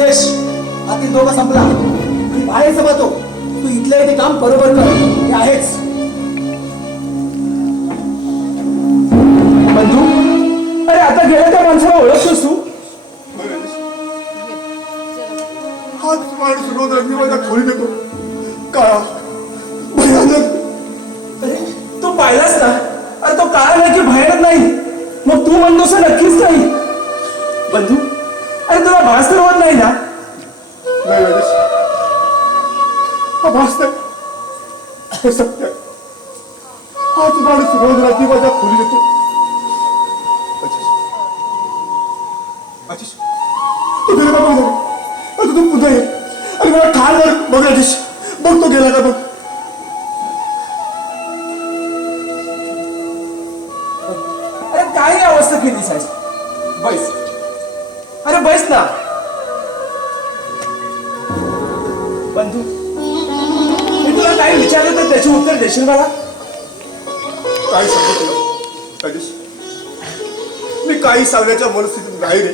राजेश, आतील दोघं संपला आणि बाहेर समजतो. तू इथलं ते काम बरोबर कर, हे आहेच. बंधू, अरे आता गेल्या त्या माणसाला ओळखतोस तू? हाच माणूस रोज अगदी माझ्या खोलीत येतो. काळा भयानक. अरे तू पाहिलास ना? अरे तो काळा नाही की भयानक नाही, मग तू म्हणतोस नक्कीच नाही. बंधू, अरे तुला भास तर होत नाही ना? नाही राजेश, हा भास नाही, हे सत्य आहे. हाच माणूस रोज रात्री माझ्या खोलीत येतो. राजेश, तू गेला का बघ. आता तू पुन्हा ये आणि मला ठार मार. बघ राजेश, बघ तो गेला का बघ. अरे काय ही अवस्था केली साहेब? बैस, अरे बैस ना. बंधू, मी तुला काही विचारलं तर त्याचे उत्तर देशील मला? काही सांगतो तुला राजेश, मी काही सांगण्याच्या मनस्थितीत नाही रे.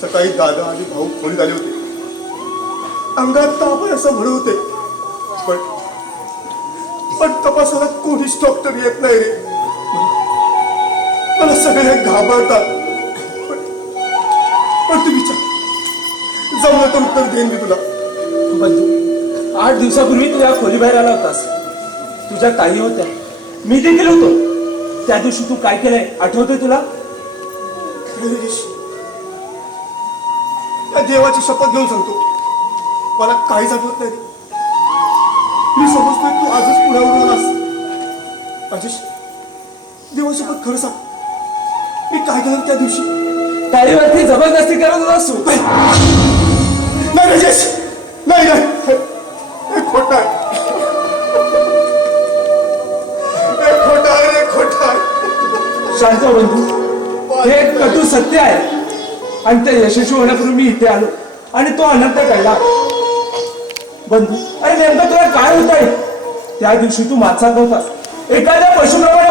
सकाळी दादा आणि भाऊ खोलीत आले होते. अंगात ताप आहे असं म्हणत होते, पण तपासाला कोणीच डॉक्टर येत नाही रे. मला सगळे घाबरतात. पण तू विचार, जमलं तर उत्तर देईन मी तुला. बंधू, 8 दिवसापूर्वी तू या खोलीबाहेर आला होतास. तुझ्या काही होत्या, मी देखील होतो. त्या दिवशी तू काय केलंय आठवतंय तुला? त्या देवाची शपथ घेऊन सांगतो, मला काहीच आठवत नाही. मी समजतोय तू आजच पुण्यावरून आलास. राजेश, देवाची शपथ खरं सांग, मी काय केलं त्या दिवशी? तारीवरती जबरदस्ती करत होतास तू. नाही राजेश, नाही नाही, हे खोटं आहे. हे खोटं आहे रे, खोटं आहे. शांत हो बंधू, हे एक कटू सत्य आहे आणि ते यशस्वी होण्यापूर्वी मी इथे आलो आणि तो अनंत कळला. बंधू, अरे नेमकं तुला काय होत आहे? त्या दिवशी तू माणसात होतास, एखाद्या पशुप्रमाणे